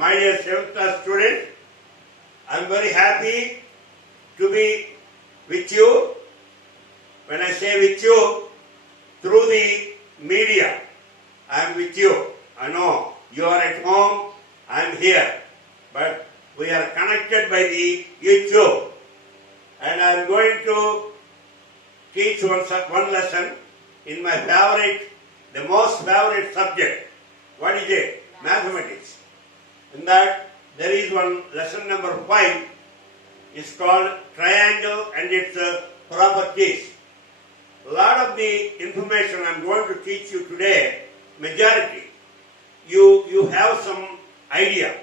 my dear 7th class students, I am very happy to be with you. When I say with you, through the media, I am with you. I know you are at home, I am here. But we are connected by the YouTube. And I am going to teach one lesson in my favorite, the most favorite subject. What is it? Mathematics. In that, there is one lesson number 5. It's called Triangle and its properties. A lot of the information I'm going to teach you today, majority, you have some idea.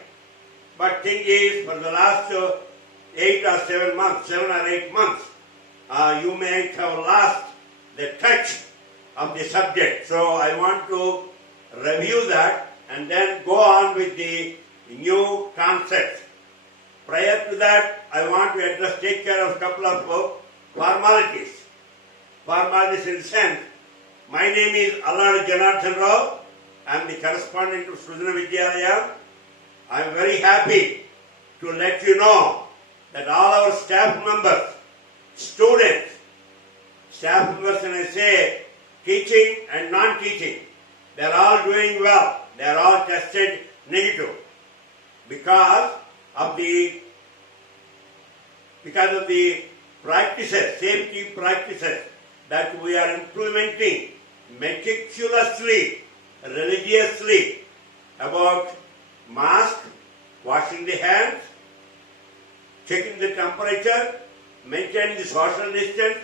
But thing is, for the last 8 or 7 months, 7 or 8 months, you may have lost the touch of the subject. So I want to review that and then go on with the new concepts. Prior to that, I want to take care of a couple of formalities. Formalities in the sense, my name is Alladi Janardhan Rao. I am the correspondent to Srijana Vidyalaya. I am very happy to let you know that all our staff members, students, staff members, and I say teaching and non-teaching, they are all doing well. They are all tested negative because of the practices, safety practices that we are implementing meticulously, religiously about mask, washing the hands, checking the temperature, maintaining the social distance,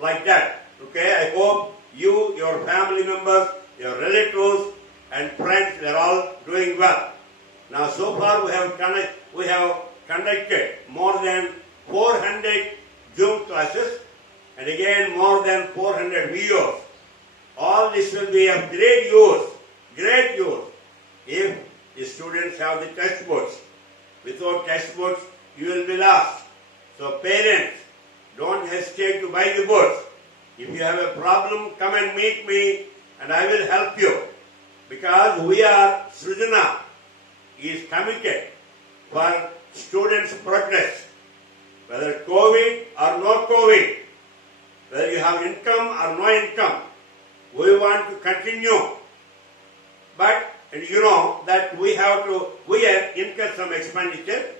like that. Okay, I hope you, your family members, your relatives and friends, they are all doing well. Now, so far we have conducted more than 400 Zoom classes and again more than 400 videos. All this will be of great use if the students have the textbooks. Without textbooks, you will be lost. So parents, don't hesitate to buy the books. If you have a problem, come and meet me and I will help you. Because we are, Srijana is committed for students' progress. Whether COVID or no COVID, whether you have income or no income, we want to continue. But you know that we have incurred some expenditure.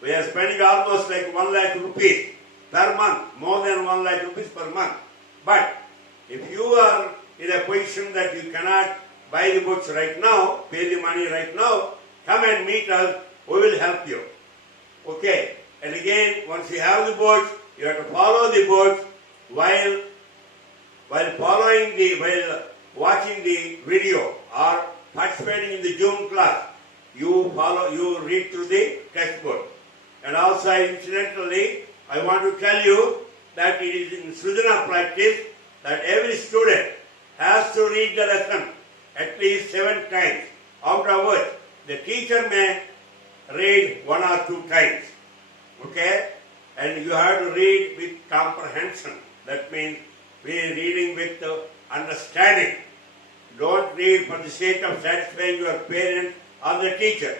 We are spending almost like 1 lakh rupees per month, more than 1 lakh rupees per month. But if you are in a position that you cannot buy the books right now, pay the money right now, come and meet us, we will help you. Okay? And again, once you have the books, you have to follow the books while watching the video or participating in the Zoom class. You read through the textbook. And also, incidentally, I want to tell you that it is in Srijana practice that every student has to read the lesson at least 7 times, out of which the teacher may read 1 or 2 times. Okay? And you have to read with comprehension. That means we are reading with understanding. Don't read for the sake of satisfying your parents or the teacher.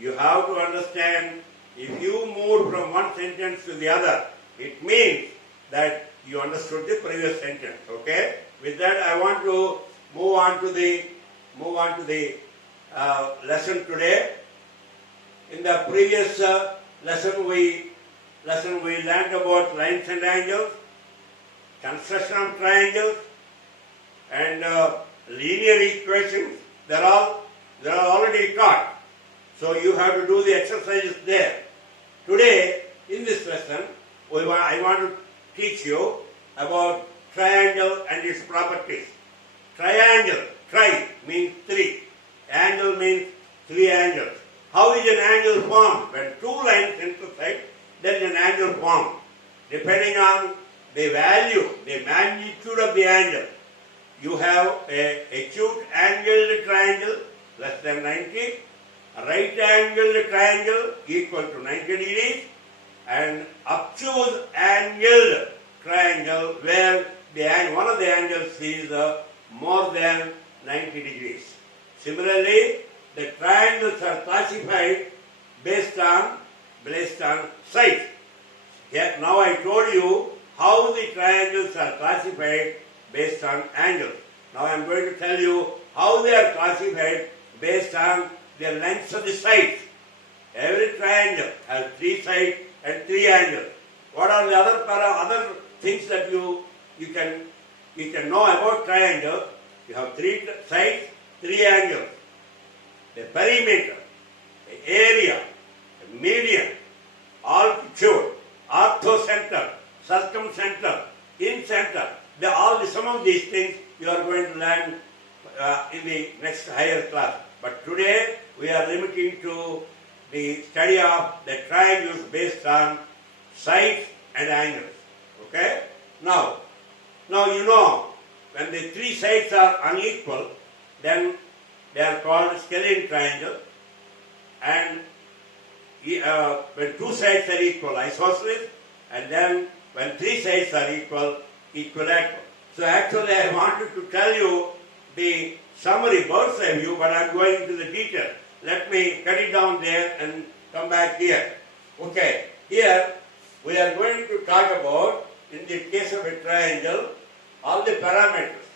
You have to understand. If you move from one sentence to the other, it means that you understood the previous sentence. Okay? With that, I want to move on to the lesson today. In the previous lesson, we learned about lines and angles, construction of triangles, and linear equations. They are already taught. So you have to do the exercises there. Today, in this lesson, I want to teach you about triangle and its properties. Triangle, tri means 3. Angle means 3 angles. How is an angle formed? When 2 lines intersect, there is an angle formed. Depending on the value, the magnitude of the angle, you have a acute angled triangle less than 90, a right angled triangle equal to 90 degrees, and obtuse angled triangle where one of the angles is more than 90 degrees. Similarly, the triangles are classified based on size. Yeah, now I told you how the triangles are classified based on angles. Now I am going to tell you how they are classified based on the lengths of the sides. Every triangle has 3 sides and 3 angles. What are the other things that you can know about triangle? You have 3 sides, 3 angles. The perimeter, the area, the median, altitude, orthocenter, circumcenter, incenter. Some of these things you are going to learn in the next higher class. But today we are limiting to the study of the triangles based on sides and angles. Okay? Now you know when the 3 sides are unequal, then they are called scalene triangle, and when 2 sides are equal, isosceles, and then when 3 sides are equal, equilateral. So actually I wanted to tell you the summary, bird's eye view, but I am going into the detail. Let me cut it down there and come back here. Okay, here we are going to talk about, in the case of a triangle, all the parameters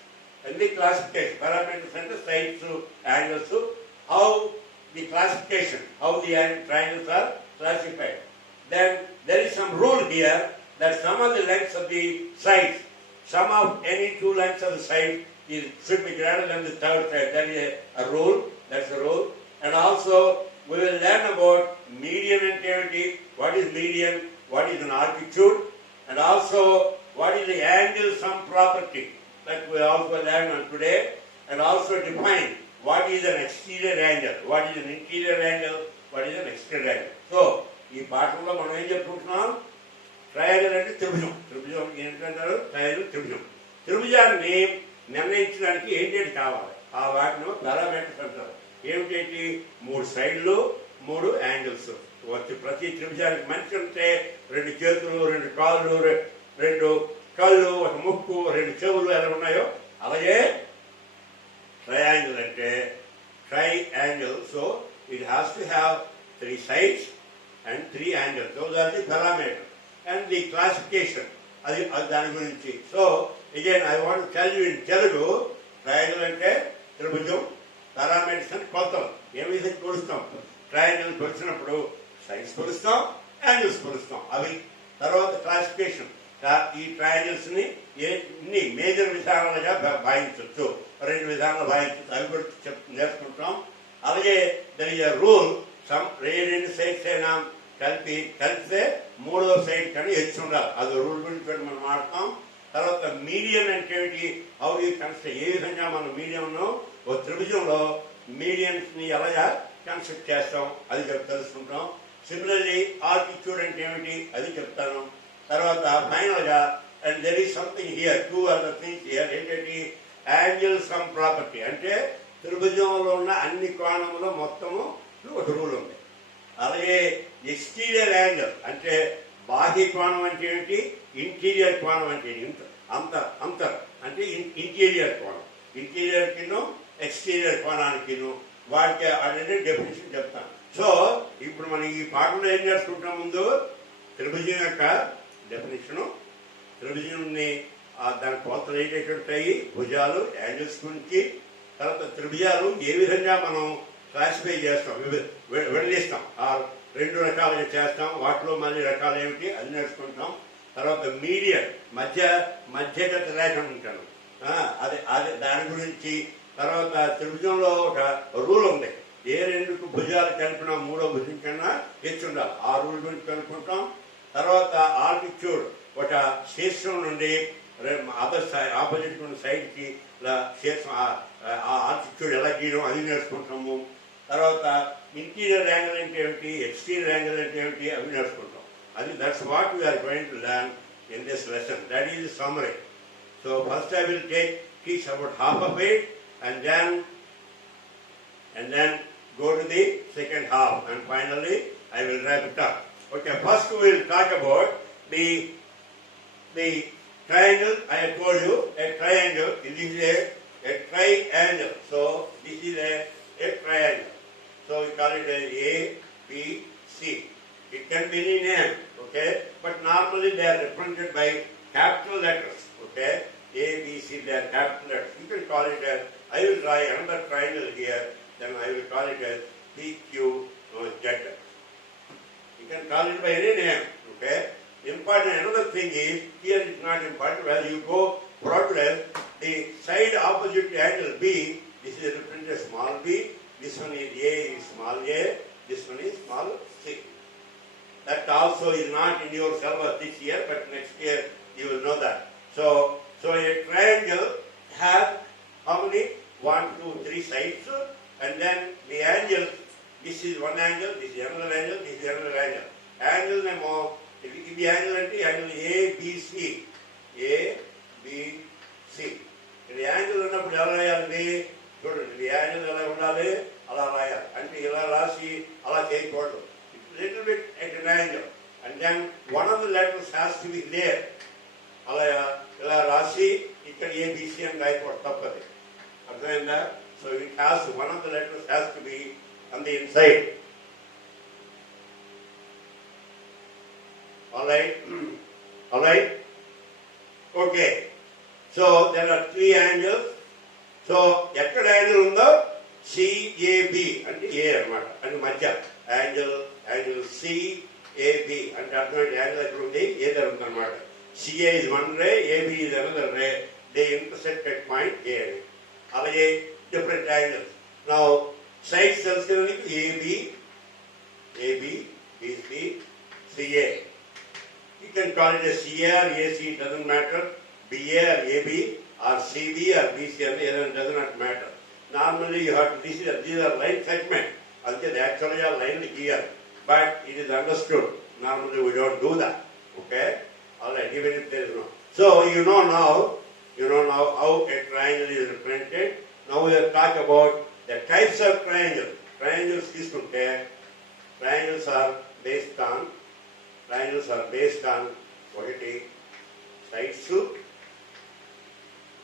and the classification. Parameters and the sides to angles to how the classification, how the triangles are classified. Then there is some rule here that some of the lengths of the sides, sum of any 2 lengths of the side should be greater than the third side. That is a rule. That's a rule. And also we will learn about median and cavity. What is median? What is an altitude? And also what is the angle sum property that we also learn on today. And also define what is an exterior angle, what is an interior angle, what is an exterior angle. So ఈ పాఠంలో మనం ఏం చెప్పుకుంటున్నాం? Triangle అంటే త్రిభుజం ఏంటంటారు? Triangle త్రిభుజాన్ని నిర్ణయించడానికి ఏంటి కావాలి? ఆ వాటిని పారామీటర్స్ అంటారు. ఏమిటేంటి? 3 సైడ్లు, 3 యాంగిల్స్. ప్రతి త్రిభుజానికి మనిషి ఉంటే 2 చేతులు, 2 కాళ్ళు, 2 కళ్ళు, 1 ముక్కు, 2 చెవులు ఎలా ఉన్నాయో అలాగే triangle అంటే triangle. So it has to have 3 sides and 3 angles. Those are the parameters. And the classification, అది దాని గురించి. So again I want to tell you in Telugu, triangle అంటే త్రిభుజం, parameters అంటే కొలతలు. ఏ విధంగా కొలుస్తాం? ట్రయాంగిల్ కొలిచినప్పుడు సైడ్స్ కొలుస్తాం, యాంగిల్స్ కొలుస్తాం. అవి తర్వాత క్లాసిఫికేషన్. ఈ ట్రయాంగిల్స్ ని ఎన్ని మేజర్ విధానాలుగా భావించవచ్చు, 2 విధానాలు భావించవచ్చు. అవి కూడా నేర్చుకుంటాం. అలాగే దాని రూల్, 2 సైడ్స్ అయినా కలిపితే 3వ సైడ్ కానీ హెచ్చు ఉండాలి. అది రూల్ గురించి మనం మాట్లాడతాం. తర్వాత మీడియన్ అంటే హౌ యూ కన్స్ట్రక్ట్, ఏ విధంగా మనం మీడియంను ఒక త్రిభుజంలో మీడియన్స్ ని ఎలా కన్స్ట్రక్ట్ చేస్తాం అది తెలుసుకుంటాం. సిమిలర్లీ ఆల్టిట్యూడ్ అంటే ఏమిటి అది చెప్తాను. తర్వాత ఫైనల్ గా and there is something here, 2 other things here. ఏంటంటే యాంగిల్ సమ్ ప్రాపర్టీ, అంటే త్రిభుజంలో ఉన్న అన్ని కోణములో మొత్తము ఒక రూల్ ఉంది. అలాగే ఎక్స్టీరియర్ యాంగిల్ అంటే బాహ్య కోణం అంటే ఏంటి, ఇంటీరియర్ కోణం అంటే అంతర్ అంటే ఇంటీరియర్ కోణం. ఇంటీరియర్ కిను ఎక్స్టీరియర్ కోణానికి వాటికి అదే డెఫినేషన్ చెప్తాను. సో ఇప్పుడు మనం ఈ పాఠంలో ఏం చేసుకుంటాం? ముందు త్రిభుజం యొక్క డెఫినేషను, త్రిభుజంని దాని కొలతలు ఏంటంటే ఉంటాయి, భుజాలు, యాంగిల్స్ గురించి, తర్వాత త్రిభుజాలు ఏ విధంగా మనం క్లాసిఫై చేస్తాం, విడదీస్తాం, 2 రకాలుగా చేస్తాం, వాటిలో మళ్ళీ రకాలు ఏమిటి అది నేర్చుకుంటాం. తర్వాత మీడియన్ మధ్యగత రేఖ ఉంటాను, అదే దాని గురించి. తర్వాత త్రిభుజంలో ఒక రూల్ ఉంది, ఏ 2 భుజాలు కలిపినా 3వ భుజం కన్నా హెచ్చు ఉండాలి. ఆ రూల్ గురించి కనుక్కుంటాం. తర్వాత ఆల్టిట్యూడ్, ఒక శీర్షం నుండి ఆపోజిట్ ఉన్న సైడ్ కి శీర్షం ఆల్టిట్యూడ్ ఎలా గీయడం అది నేర్చుకుంటాము. తర్వాత ఇంటీరియర్ యాంగిల్ అంటే ఏమిటి, ఎక్స్టీరియర్ యాంగిల్ అంటే ఏమిటి అవి నేర్చుకుంటాం. అది that's what we're going to learn in this lesson. That is the summary. So first I will teach about half of it and then go to the second half, and finally I will wrap it up. Okay, first we will talk about the triangle. I have told you a triangle. This is a triangle. So this is a triangle. So we call it as A, B, C. It can be any name, okay? But normally they are represented by capital letters, okay? A, B, C, they are capital letters. You can call it as, I will draw another triangle here, then I will call it as P, Q, Z. You can call it by any name, okay? Important, another thing is, here it's not important, well you go progress, the side opposite to angle B, this is represented as small b, this one is A, is small a, this one is small c. That also is not in your syllabus this year, but next year you will know that. So a triangle has how many? 1, 2, 3 sides, and then the angles, this is one angle, this is another angle, this is another angle. Angle name of, if the angle A, B, C. A, B, C. The angle ఉన్నప్పుడు ఎలా రాయాలి చూడండి ఈ angle ఎలా ఉండాలి అలా రాయాలి అంటే ఇలా రాసి అలా చేయకూడదు little bit at an angle and then one of the letters has to be there అలా ఇలా రాసి ఇక్కడ ABC అని రాయకూడదు తప్పది అర్థమైందా so it has one of the letters has to be on the inside all right okay so there are 3 angles so ఎక్కడ angle ఉందో CAB అంటే A అన్నమాట అని మధ్య యాంగిల్ CAB అంటే అర్థమైంది యాంగిల్ ఎక్కడ ఉంది ఏ దగ్గర ఉందన్నమాట CA is one ray AB is another ray they intersect at point A అలాగే different angles now sides తెలుసుకోవడానికి AB BC CA you can call it a CA or AC it doesn't matter BA or AB or CB or BC it does not matter normally you have to these are line segment అంటే actually are line here but it is understood normally we don't do that okay alright even if there is no so you know now how a triangle is represented now we will talk about the types of triangles తీసుకుంటే triangles are based on ఒకటి sides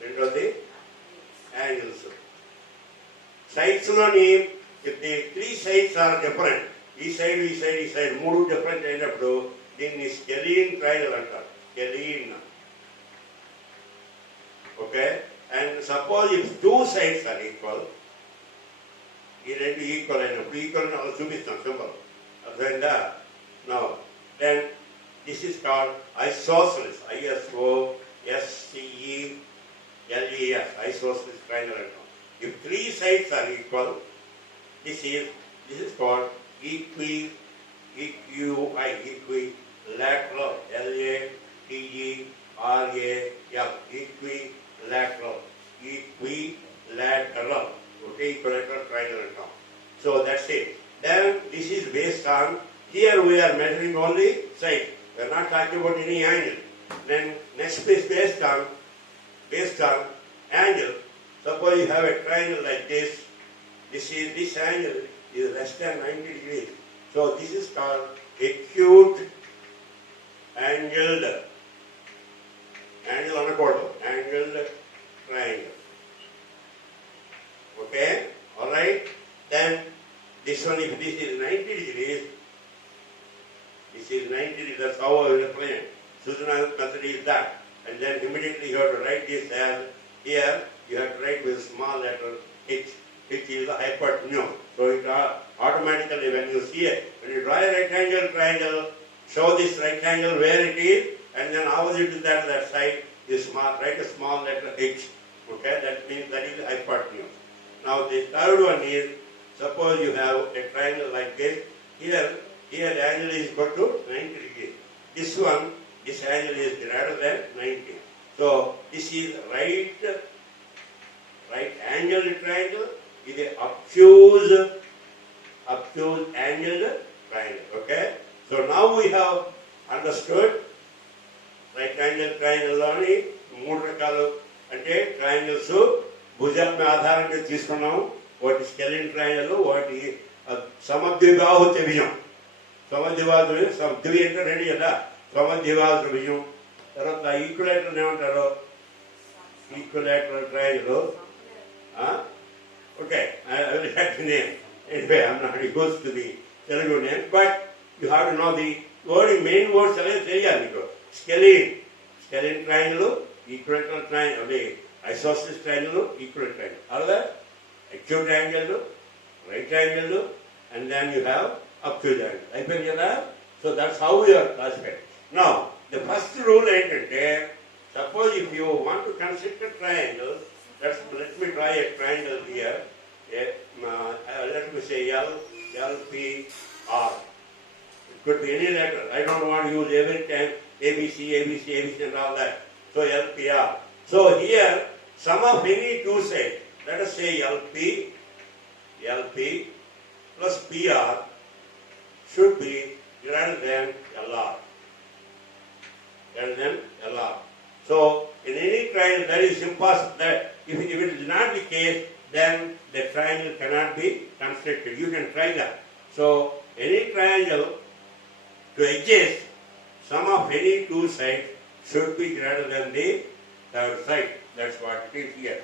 రెండోది angles sides లోని if the 3 sides are different ఈ side మూడు different అయినప్పుడు దీన్ని scalene triangle అంటారు scalene okay and suppose if 2 sides are equal ఈ రెండు ఈక్వల్ అయినప్పుడు ఈక్వల్ అలా చూపిస్తాం సింబల్ అర్థమైందా now then this is called isosceles ISOSCELES isosceles triangle అంటాం if 3 sides are equal this is called equilateral equilateral okay equilateral triangle antam so that's it then this is based on here we are measuring only side we are not talking about any angle then next is based on angle suppose you have a triangle like this this angle is less than 90 degrees. So this is called acute angled triangle. Okay? Alright? Then this one, if this is 90 degrees, that's how I will represent. Suzanne consider that. And then immediately you have to write this as here, you have to write with small letter H. Which is the hypotenuse. So it automatically when you see it, when you draw a rectangle triangle, show this rectangle where it is, and then opposite to that side is small, write a small letter H. Okay, that means that is the hypotenuse. Now the third one is, suppose you have a triangle like this, here the angle is equal to 90 degrees. This angle is greater than 90. So this is right angled triangle. It is obtuse angled triangle. Okay? So now we have understood right angle triangle లోని 3 రకాలు అంటే triangles భుజం ఆధారంగా తీసుకున్నాము ఒకటి స్కెలిన్ triangle ఒకటి సమద్విబాహు త్రిభుజం సమద్విబాహు అంటే రెడీ కదా సమద్విబాహు త్రిభుజం తర్వాత ఈక్వలేటర్ ఏమంటారు equilateral triangle okay I will have the name Anyway, I'm not used to the Telugu name, but you have to know the main words scalene. Scalene triangle, equilateral triangle, the isosceles triangle, equilateral triangle. Other, acute triangle, right triangle, and then you have obtuse triangle. So that's how we are classified. Now, the first rule is, suppose if you want to construct a triangle, let me try a triangle here. Let me say L, P, R. It could be any letter. I don't want to use every time ABC and all that. So L, P, R. So here, sum of any two sides, let us say LP plus PR should be greater than LR. Greater than LR. So in any triangle, that is impossible. That if it is not the case, then the triangle cannot be constructed. You can try that. So any triangle to exist, sum of any two sides should be greater than the third side. That's what it is here.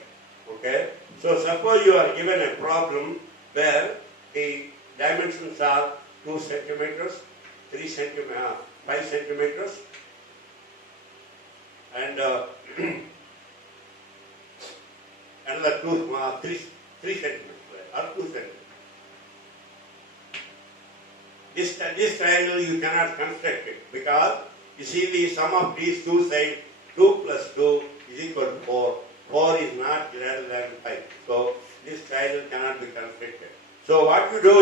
Okay? So suppose you are given a problem where the dimensions are 2 centimeters, 3 centimeters, 5 centimeters, and another 3 centimeters or 2 centimeters. This triangle you cannot construct it because you see the sum of these two sides, 2 plus 2 is equal to 4. 4 is not greater than 5. So this triangle cannot be constructed. So what you do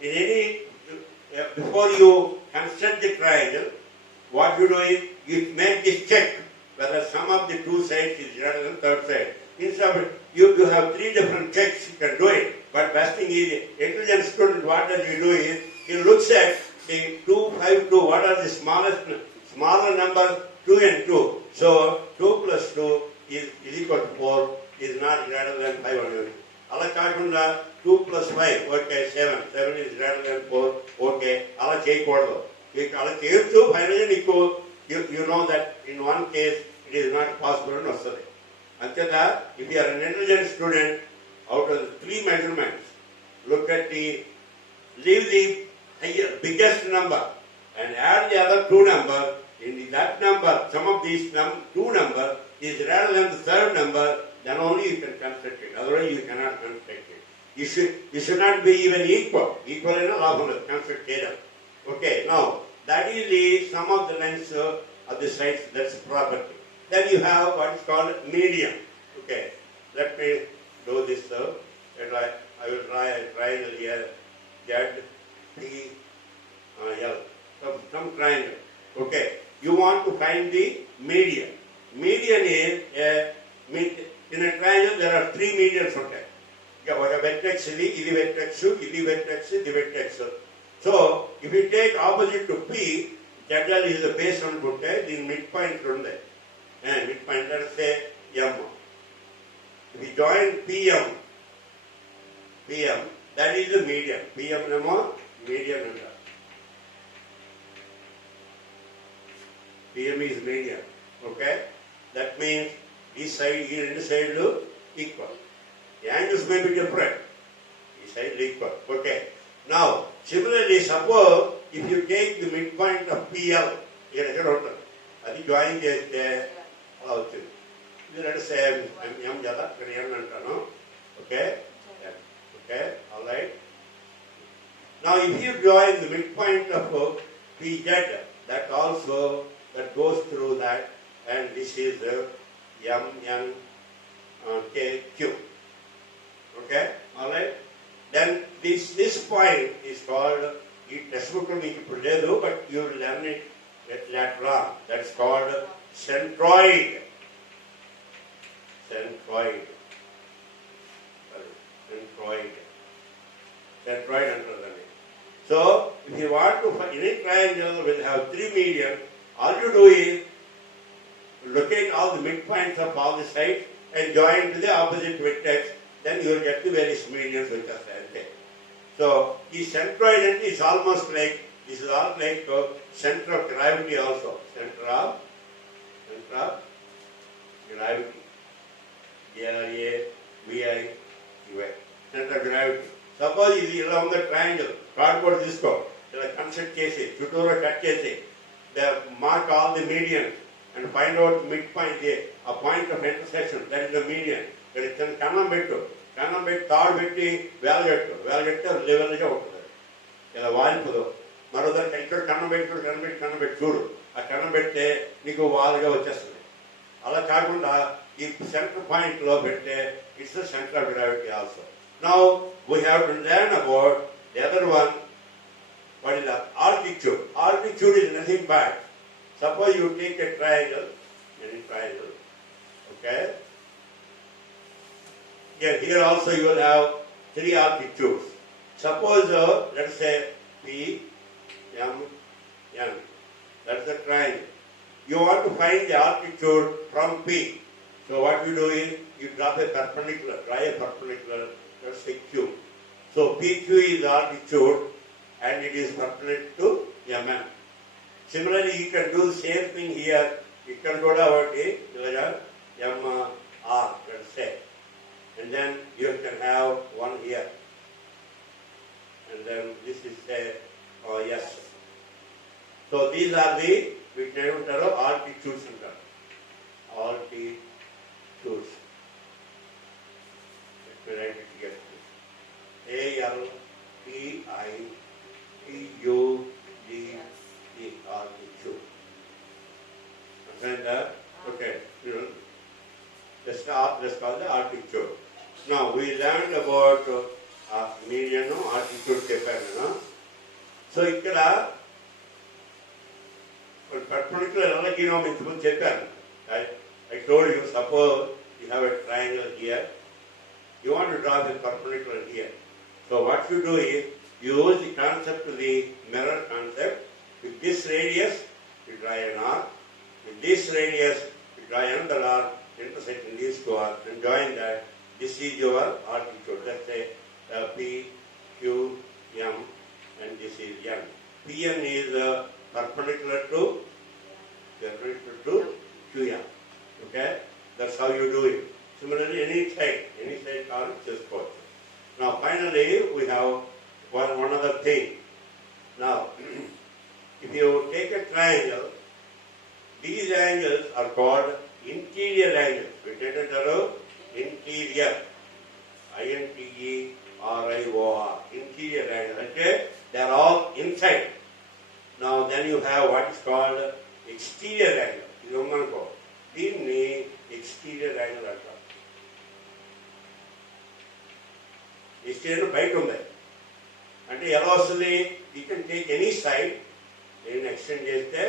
is, before you construct the triangle, what you do is, you make this check whether sum of the two sides is greater than third side. Instead of you have 3 different checks, you can do it. But best thing is, intelligent student, what does he do is, he looks at the 2, 5, 2, what are the smaller numbers, 2 and 2. So 2 plus 2 is equal to 4, is not greater than 500. Ala kaakunda 2 plus 5, okay, 7. 7 is greater than 4, okay. Ala cheyakodadu. Ala cheyochu, finally you know that in one case it is not possible and vastadi. Ancheta, if you are an intelligent student, out of the 3 measurements, leave the biggest number and add the other 2 numbers. In that number, some of these 2 numbers is greater than the third number, then only you can construct it. Otherwise, you cannot construct it. You should not be even equal. Equal in a law of construct data. Okay, now that is the sum of the lengths of the sides. That's property. Then you have what is called median. Okay, let me do this. And I will draw a triangle here. Z, P, L. Some triangle. Okay, you want to find the median. Median is in a triangle there are 3 medians. Okay, one vertex, this vertex, this vertex, this vertex. So if you take opposite to P, ZL is the base on the midpoint from there. And midpoint, let us say M. If you join PM, that is the median. PM median. PM is median. Okay? That means this side here and this side look equal. The angles may be different. This side equal. Okay. Now, similarly, suppose if you take the midpoint of PL, here that is join this let us say M Jada, okay? Okay, alright. Now if you join the midpoint of PZ, that goes through that, and this is M, N, K, Q. Okay, alright. Then this point is called, textbook but you will learn it later on. That's called centroid. Centroid under the name. So, if you want to find any triangle will have 3 medians, all you do is locate all the midpoints of all the sides and join to the opposite vertex, then you will get the various medians which are there. So, the centroid is almost like, this is all like center of gravity also. Center of gravity. GRA, VI, UA. Center of gravity. Suppose ఇది ఇలా ఉంది triangle, card కూడా తీసుకో, ఇలా construct చేసి చుట్టూరా cut చేసి mark all the median and find out mid point, ఆ point of intersection, that is the median. ఇక్కడ చిన్న కన్నం పెట్టు, కన్నం పెట్టి తాడు పెట్టి వేలగట్టు, వేలగట్టే లెవెల్గా ఉంటుంది, ఇలా వాలిపోదు. మరో దానికి ఇక్కడ కన్నం పెట్టి కన్నం పెట్టి చూడు, ఆ కన్నం పెడితే నీకు వాలుగా వచ్చేస్తుంది. అలా కాకుండా ఈ సెంటర్ పాయింట్ లో పెడితే it's the centre of gravity also. Now we have to learn about the other one. What is the altitude? Altitude is nothing but, suppose you take a triangle, any triangle, okay? Here also you will have 3 altitudes. Suppose, let's say P, M, N. That's the triangle. You want to find the altitude from P. So what you do is, you draw a perpendicular, let's say Q. So PQ is altitude, and it is perpendicular to MN. Similarly, you can do the same thing here. You can go down to MR, let's say. And then you can have one here. And then this is say, yes. So these are the, we name it altitudes. Altitudes. Let me write it here. ALTITUDE, altitude. And okay, you know, let's call the altitude. Now we learned about median altitude చెప్పాను. So ఇక్కడ perpendicular ఎలా గీయడం ఇంతకుముందు చెప్పాను. I told you, suppose you have a triangle here, you want to draw the perpendicular here. So what you do is, you use the concept of the mirror concept. With this radius, you draw an arc. With this radius, you draw another arc, intersecting these two arcs, and join that. This is your altitude. Let's say P, Q, M, and this is N. Pn is perpendicular to Qm. Okay? That's how you do it. Similarly, any side arc just goes. Now finally, we have one other thing. Now, if you take a triangle, these angles are called interior angles. We take it as interior, INTERIOR, interior angle. Okay? They are all inside. Now then you have what is called exterior angle. You don't want to go. దీన్ని exterior angle అంటారు. Exterior బయట ఉంది అంటే ఎలా వస్తుంది? You can take any side, నేను extend చేస్తే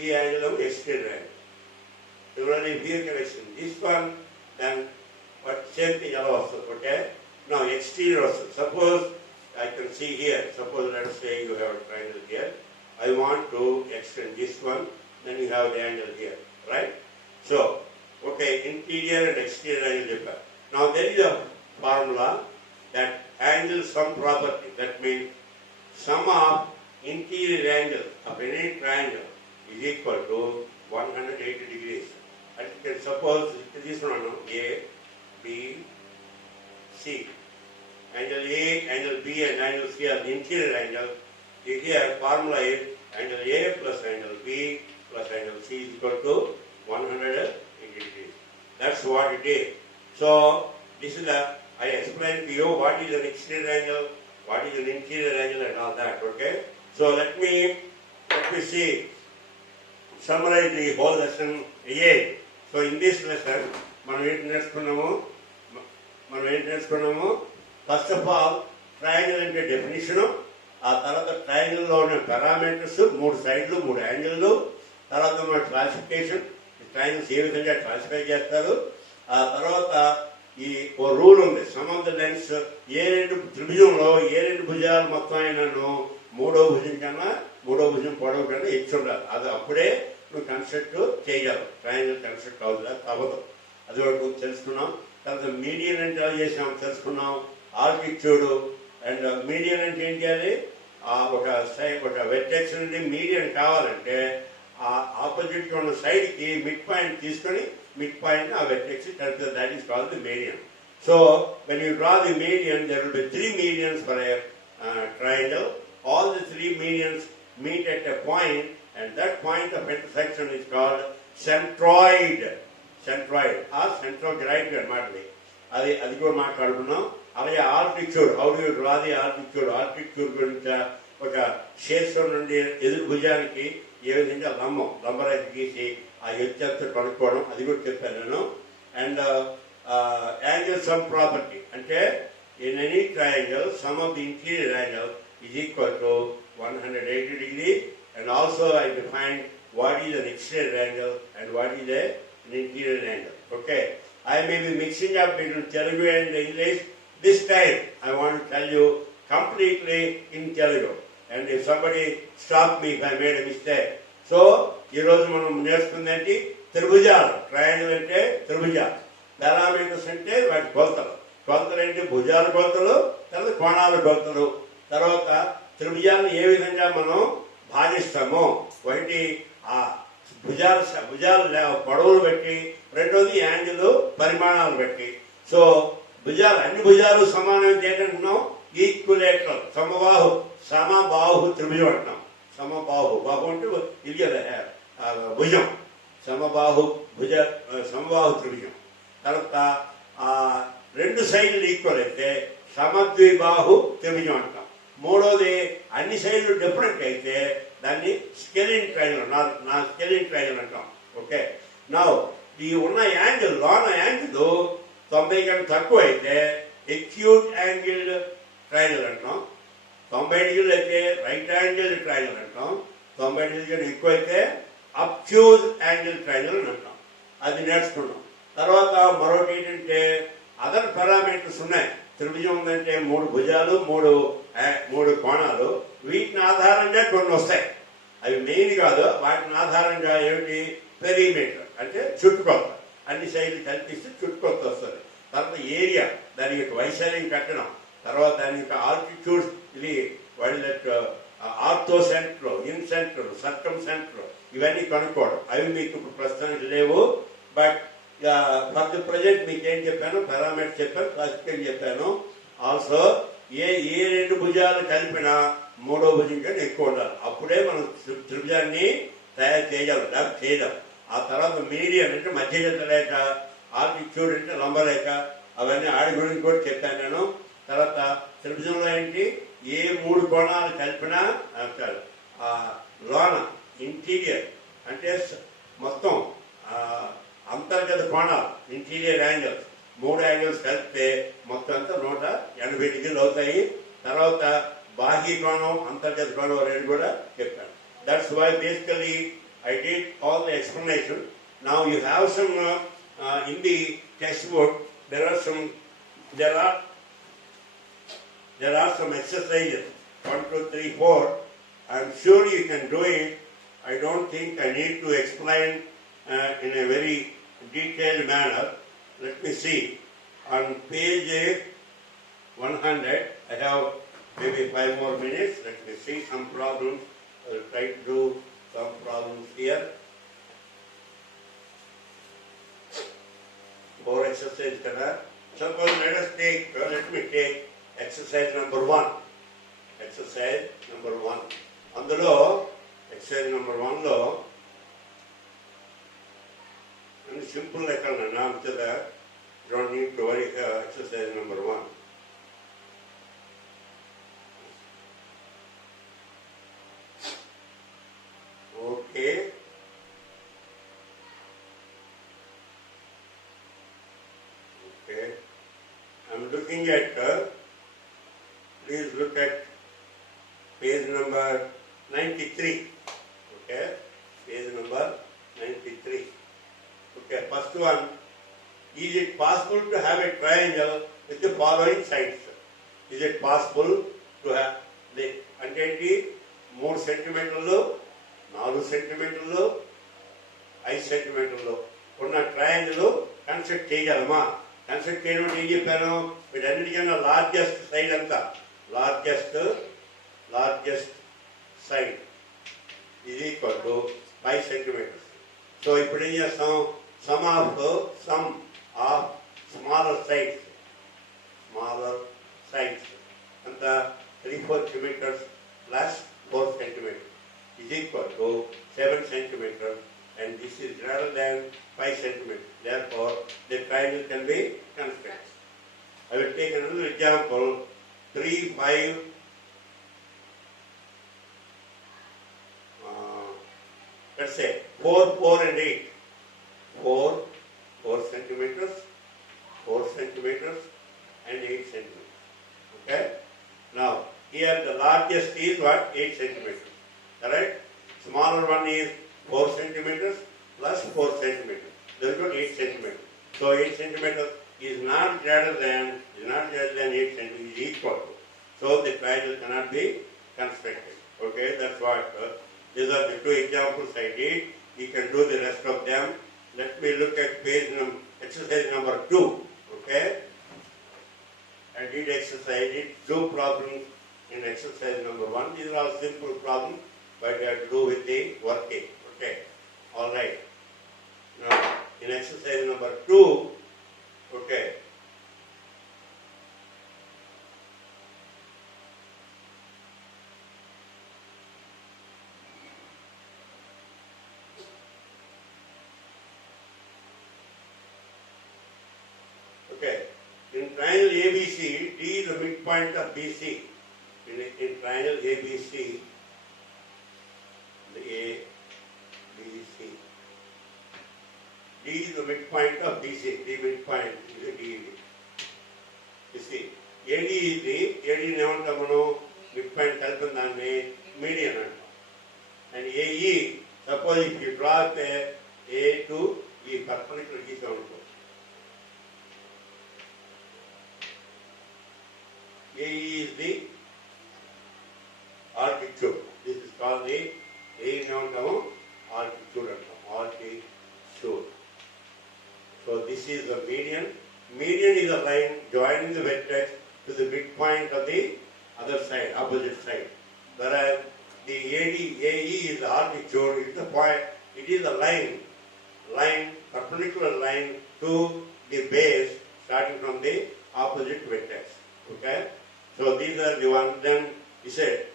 ఈ angle exterior angle. Similarly, here can extend this one, then what same thing ఎలా వస్తుంది? Okay? Now exterior వస్తుంది. Suppose I can see here, suppose let us say you have a triangle here. I want to extend this one, then you have the angle here, right? So, okay, interior and exterior angle differ. Now there is a formula that angle sum property. That means sum of interior angle of any triangle is equal to 180 degrees. And you can suppose this one, A, B, C. Angle A, angle B and angle C are the interior angle. Here formula is angle A plus angle B plus angle C is equal to 180 degrees. That's what it is. So this is I explained to you what is an exterior angle, what is an interior angle and all that. Okay? So let me see, summarize the whole lesson again. So in this lesson, మనం ఏంటి నేర్చుకున్నాము? First of all triangle అంటే definition, ఆ తర్వాత ట్రయాంగిల్లో ఉన్న parameters, 3 సైడ్లు 3 యాంగిళ్ళు, తర్వాత మన క్లాసిఫికేషన్, ట్రయాంగిల్స్ ఏ విధంగా క్లాసిఫై చేస్తారు, ఆ తర్వాత ఈ ఓ రూల్ ఉంది, సమ్ ఆఫ్ ద లెన్స్, ఏ 2 త్రిభుజంలో ఏ 2 భుజాలు మొత్తం అయినాను మూడో భుజం పొడవు కన్నా ఎక్కువ ఉండాలి. అది అప్పుడే నువ్వు కన్స్ట్రక్ట్ చేయగలవు, ట్రయాంగిల్ కన్స్ట్రక్ట్ అవ్వదు. అది ఒకటి తెలుసుకున్నాం. తర్వాత మీడియన్ అంటే ఎలా చేసాం తెలుసుకున్నాం. ఆల్టిట్యూడ్ అండ్ మీడియన్ అంటే ఏం చేయాలి? ఒక వెర్టెక్స్ నుండి మీడియన్ కావాలంటే ఆ ఆపోజిట్ ఉన్న సైడ్కి మిడ్ పాయింట్ తీసుకొని మిడ్ పాయింట్ ఆ వెర్టెక్స్ కలుపుతుంది. That is called the median. So when you draw the median, there will be 3 medians for a triangle. All the 3 medians meet at a point, and that point of intersection is called centroid. Centroid or centroid అన్నమాట. అది కూడా మాట్లాడుకున్నాం. అలాగే altitude, how do you draw the altitude, altitude గురించి ఒక శీర్షం నుండి ఎదురు భుజానికి ఏ విధంగా లంబరేఖ గీసి ఆ ఎత్తు కనుక్కోవడం, అది కూడా చెప్పాను నేను. అండ్ యాంగిల్ సమ్ ప్రాపర్టీ అంటే in any triangle some of the interior angle is equal to 180 degrees, and also I define what is an exterior angle and what is an interior angle. Okay, I may be mixing up between Telugu and English. This time I want to tell you completely in Telugu, and if somebody stop me if I made a mistake. So ఈ రోజు మనం నేర్చుకుందంటే త్రిభుజాలు, triangle అంటే త్రిభుజాలు, parameters అంటే వాటి కొలతలు. కొలతలు అంటే భుజాల కొలతలు, తర్వాత కోణాల కొలతలు, తర్వాత త్రిభుజాలను ఏ విధంగా మనం భాగిస్తామో, ఒకటి ఆ భుజాలు పొడవులు బట్టి, రెండోది యాంగిల్ పరిమాణాలు బట్టి. సో అన్ని భుజాలు సమానం ఏంటంటున్నాం, ఈక్విలేటరల్, సమబాహు త్రిభుజం అంటున్నాం. సమబాహు అంటే ఇది భుజం, సమబాహు త్రిభుజం. తర్వాత రెండు సైడ్లు ఈక్వల్ అయితే సమద్విబాహు త్రిభుజం అంటాం. మూడోది అన్ని సైడ్లు డిఫరెంట్ అయితే దాన్ని స్కెలిన్ ట్రయాంగిల్, నా స్కెలిన్ ట్రయాంగిల్ అంటాం. ఓకే, నా ఈ ఉన్న యాంగిల్, లోన యాంగిల్ 90 కన్నా తక్కువ అయితే ఎక్యూట్ యాంగిల్ ట్రయాంగిల్ అంటాం. 90 డిగ్రీలు అయితే రైట్ యాంగిల్ ట్రయాంగిల్ అంటాం. 90 డిగ్రీల కన్నా ఎక్కువ అయితే అబ్ట్యూజ్ యాంగిల్ ట్రయాంగిల్ అని అంటాం. అది నేర్చుకున్నాం. తర్వాత మరొకటి ఏంటంటే అదర్ పారామీటర్స్ ఉన్నాయి. త్రిభుజం ఉందంటే 3 భుజాలు, 3 కోణాలు, వీటిని ఆధారంగా కొన్ని వస్తాయి. అవి మెయిన్ కాదు, వాటిని ఆధారంగా ఏమిటి, పెరిమీటర్ అంటే చుట్టుకొలత, అన్ని సైడ్లు కల్పిస్తే చుట్టుకొలత వస్తుంది. తర్వాత ఏరియా, దాని యొక్క వైశాల్యం కట్టడం, తర్వాత దాని యొక్క ఆల్టిట్యూడ్, ఇది orthocentre, incentre, circumcentre, ఇవన్నీ కనుక్కోవడం. అవి మీకు ఇప్పుడు ప్రస్తుతానికి లేవు. బట్ ఫర్ ది ప్రజెంట్ మీకు ఏం చెప్పాను, పారామీటర్ చెప్పాను, క్లాసిఫికేషన్ చెప్పాను. ఆల్సో ఏ 2 భుజాలు కలిపినా 3వ భుజం కన్నా ఎక్కువ ఉండాలి. అప్పుడే మనం త్రిభుజాన్ని తయారు చేయగలం. ఆ తర్వాత మీడియం అంటే మధ్యగత రేఖ, ఆల్టిట్యూడ్ అంటే లంబరేఖ, అవన్నీ ఆడి గురించి కూడా చెప్పాను నేను. తర్వాత త్రిభుజంలో ఏంటి, ఏ 3 కోణాలు కలిపినా లోన ఇంటీరియర్ అంటే మొత్తం అంతర్గత కోణాలు, ఇంటీరియర్ యాంగిల్స్, 3 యాంగిల్స్ కలిపితే మొత్తం అంతా 180 డిగ్రీలు అవుతాయి. తర్వాత బాహ్య కోణం, అంతర్గత కోణం అనేది కూడా చెప్పాను. That's why basically I did all the explanation. Now you have some in the textbook. There are some exercises 1, 2, 3, 4. I'm sure you can do it. I don't think I need to explain in a very detailed manner. Let me see. On page 100, I have maybe 5 more minutes. Let me see some problems. I will try to do some problems here. 4 exercises kada. Suppose let me take exercise number 1. Exercise number 1. అందులో exercise number 1 లో అన్ని simple లెక్కలు అంతేదా, don't need to worry. Exercise number 1. Okay. I'm looking at, please look at page number 93. Okay, page number 93. Okay, first one, is it possible to have a triangle with the following sides? Is it possible to have the అంటే 3 సెంటీమీటర్లు, 4 సెంటీమీటర్లు, 5 సెంటీమీటర్లు ఉన్న triangle construct చేయగలమా? Construct చేయడం ఏం చెప్పాను, వీటన్నిటికన్నా largest side అంతా, లార్జెస్ట్ సైడ్ ఇది ఈక్వల్ టు 5 సెంటీమీటర్స్. సో ఇప్పుడు ఏం చేస్తాం, some of smaller sides smaller size. And the 3/4 meters plus 4 centimeters is equal to 7 centimeters, and this is greater than 5 centimeters. Therefore, the triangle can be constructed. I will take another example, 3, 5, let's say 4, 4 and 8. 4 centimeters, 4 centimeters and 8 centimeters. Okay? Now, here the largest is what? 8 centimeters. Correct? Smaller one is 4 centimeters plus 4 centimeters. That is what 8 centimeters. So 8 centimeters is not greater than 8 centimeters, is equal to. So the triangle cannot be constructed. Okay, that's what. These are the two examples I did. We can do the rest of them. Let me look at exercise number 2. Okay. I did 2 problems in exercise number 1. These are all simple problems, but they have to do with the working. Okay. All right. Now, in exercise number 2, okay. Okay. In triangle ABC, D is the midpoint of BC. In triangle ABC, the ABC, D is the midpoint of BC. The midpoint is the DD. You see, AD is the AD midpoint kalpandanni median. And AE, suppose if you draw A to E perpendicular is AE is the altitude. This is called the altitude. Altitude. So this is the median. Median is a line joining the vertex to the midpoint of the other side, opposite side. Whereas the AE is the altitude. It is the point. It is a line, perpendicular line to the base, starting from the opposite vertex. Okay. So these are the ones. Then he said,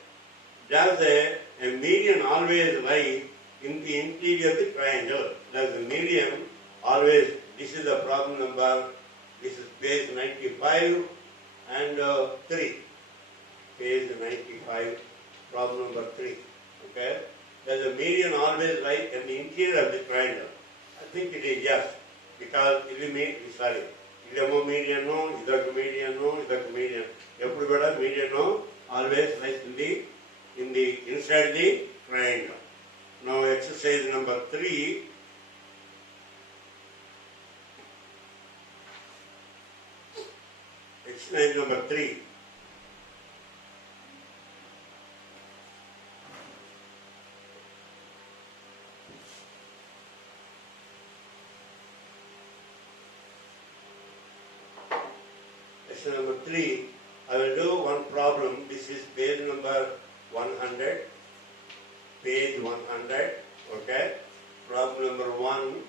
does a median always lie in the interior of the triangle? Does the median always, this is the problem number, this is page 95 and 3. Page 95, problem number 3. Okay? Does the median always lie in the interior of the triangle? I think it is yes, because it will mean, sorry. Idamo median, idakku median. Eppudu kuda median always lies in the inside the triangle. Now exercise number 3. Exercise number 3. Exercise number 3. I will do one problem. This is page number 100. Page 100. Okay. Problem number 1.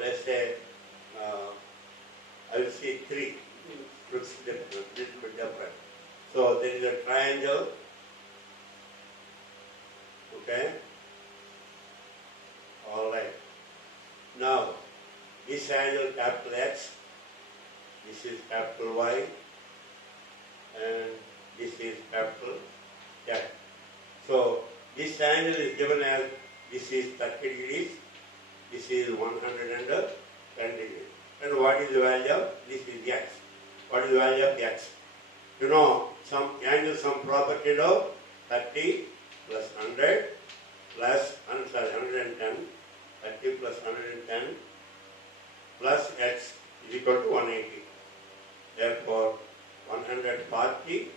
Let's say I will see 3. Looks different, little bit different. So there is a triangle. Okay. All right. Now this angle capital X. This is capital Y. And this is capital Z. So this angle is given as this is 30 degrees, this is 110 degrees. And what is the value of this is X? What is the value of X? You know, some angle, some property of 30 plus 100 plus 110, 30 plus 110 plus X is equal to 180. Therefore, 140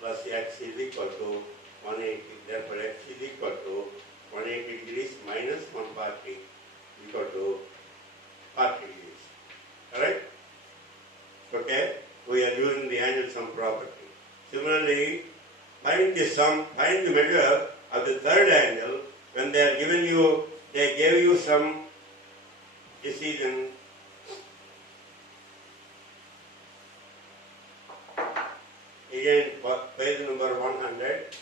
plus X is equal to 180. Therefore, X is equal to 180 degrees minus 140 equal to 40 degrees. Correct? Okay? We are using the angle sum property. Similarly, find the measure of the third angle when they are given you, they gave you some decision. again page number 100,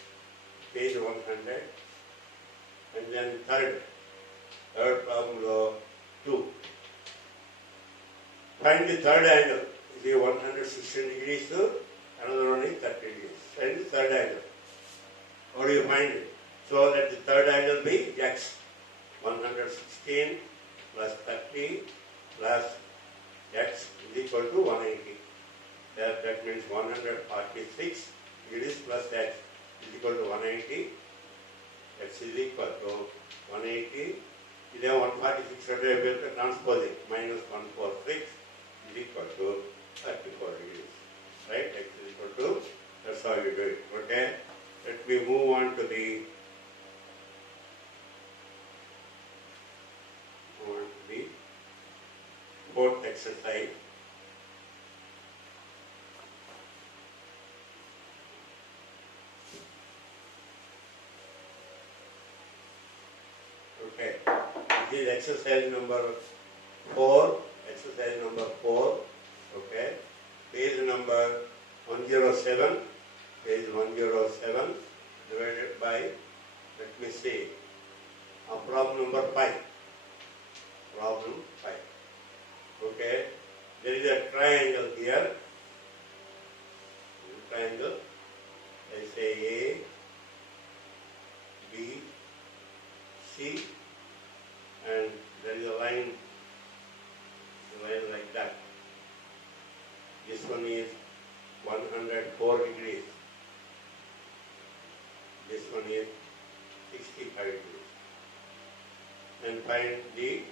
page 100, and then third problem law 2. Find the third angle. See 116 degrees, another one is 30 degrees. Find the third angle. How do you find it? So let the third angle be x. 116 plus 30 plus x is equal to 180. That means 146 degrees plus x is equal to 180. X is equal to 180. Then 146 transposing minus 146 is equal to 34 degrees. Right? X is equal to, that's how you do it. Okay? Let me move on to the fourth exercise. Okay, this is exercise number 4. Exercise number 4. Okay, page number 107. Page 107 divided by, let me see, problem number 5. Problem 5. Okay, there is a triangle here. Triangle. I say A, B, C, and there is a line like that. This one is 104 degrees. This one is 65 degrees. And find the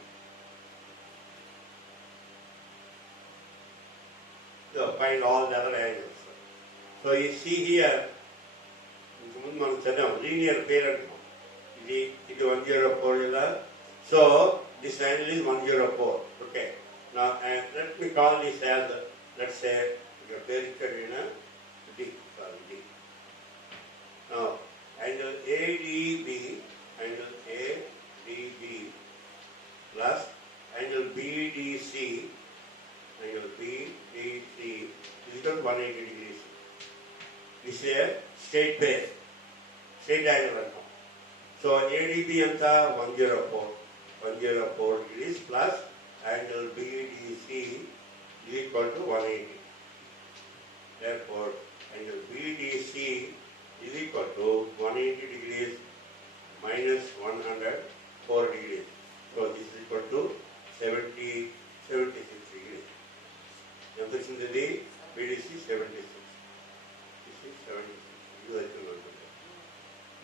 find all the other angles. So you see here, linear pair. It is 104. So this angle is 104. Okay. Now let me call this as, let's say, your period D. D. Now angle ADB, angle ADB plus angle BDC, angle BDC is equal to 180 degrees. This is a straight pair, straight angle. So ADB anta 104 degrees plus angle BDC is equal to 180. Therefore, angle BDC is equal to 180 degrees minus 104 degrees. So this is equal to 76 degrees. The BDC 76. This is 76.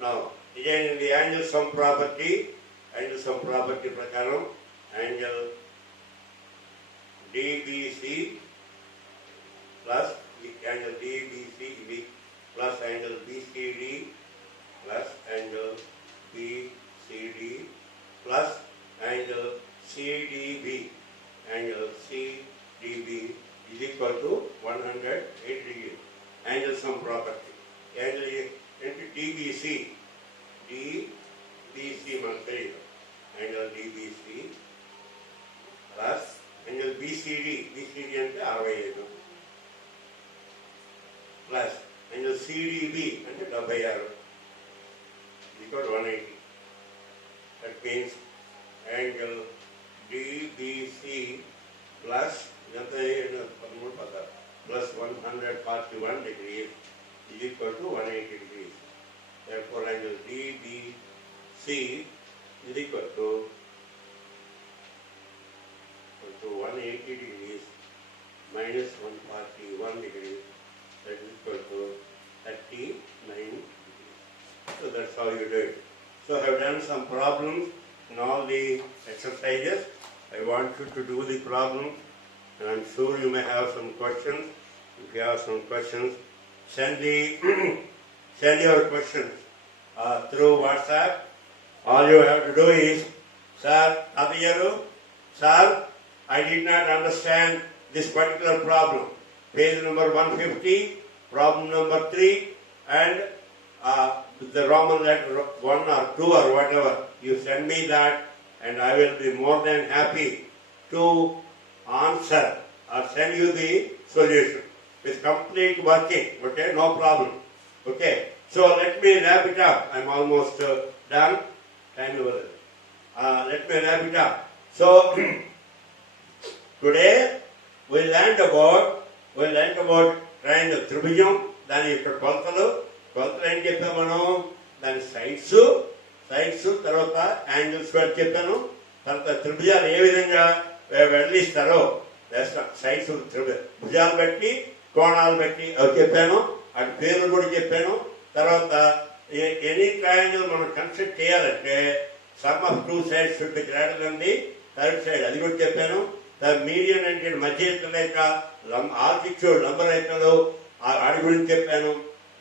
Now, again in the angle sum property prakaram, angle DBC plus angle DBC plus angle BCD plus angle BCD plus angle CDB, angle CDB is equal to 108 degrees. Angle sum property. Angle into DBC angle DBC plus angle BCD ante 65 plus angle CDB ante 76 equal to 180. That means angle DBC plus 141 degrees is equal to 180 degrees. Therefore, angle DBC is equal to 180 degrees minus 141 degrees, that is equal to 39 degrees. So that's how you do it. So I have done some problems in all the exercises. I want you to do the problems, and I'm sure you may have some questions. If you have some questions, send your questions through WhatsApp. All you have to do is, Sir, Tatayaru, Sir, I did not understand this particular problem. Page number 150, problem number 3, and the Roman letter 1 or 2 or whatever. You send me that, and I will be more than happy to answer or send you the solution. with complete working. Okay, no problem. Okay, so let me wrap it up. I'm almost done. Time over. Let me wrap it up. So today we learned about trying the Tribhujam, దాని యొక్క కొలతలు ఏం చెప్పాము మనం, దాని sides తర్వాత angles కూడా చెప్పాను. తర్వాత త్రిభుజాలు ఏ విధంగా వెడలిస్తారో సైడ్స్ భుజాలు బట్టి కోణాలు బట్టి అవి చెప్పాను. అటు పేర్లు కూడా చెప్పాను. తర్వాత ఎనీ ట్రయాంగిల్ మనం కన్స్ట్రక్ట్ చేయాలంటే some of two sides should be greater than the third side, అది కూడా చెప్పాను. మీడియన్ అంటే మధ్య రేఖ, ఆల్టిట్యూడ్ లంబర్ రేఖలు వాటి గురించి చెప్పాను.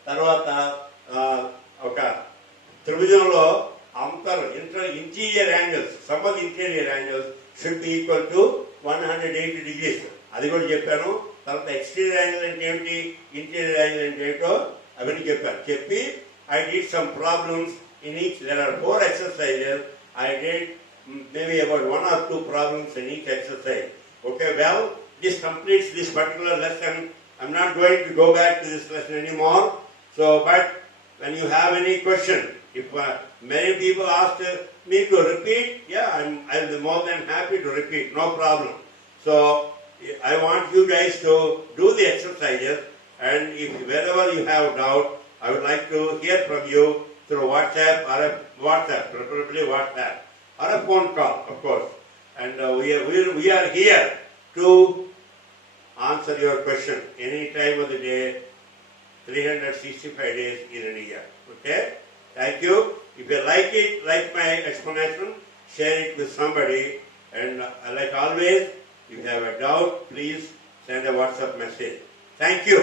తర్వాత ఒక త్రిభుజంలో interior angles, sum of interior angles should be equal to 180 degrees, అది కూడా చెప్పాను. తర్వాత ఎక్స్టీరియర్ యాంగిల్ అంటే ఏమిటి, ఇంటీరియర్ యాంగిల్ అంటే ఏమిటో అవన్నీ చెప్పాను. చెప్పి I did some problems in each. There are 4 exercises. I did maybe about 1 or 2 problems in each exercise. Okay, well, this completes this particular lesson. I'm not going to go back to this lesson anymore. So, but when you have any question, if many people ask me to repeat, yeah, I'll be more than happy to repeat, no problem. So, I want you guys to do the exercises, and if wherever you have doubt, I would like to hear from you through WhatsApp, preferably WhatsApp, or a phone call, of course. And we are here to answer your question any time of the day, 365 days in a year. Okay? Thank you. If you like it, like my explanation, share it with somebody. And like always, if you have a doubt, please send a WhatsApp message. Thank you.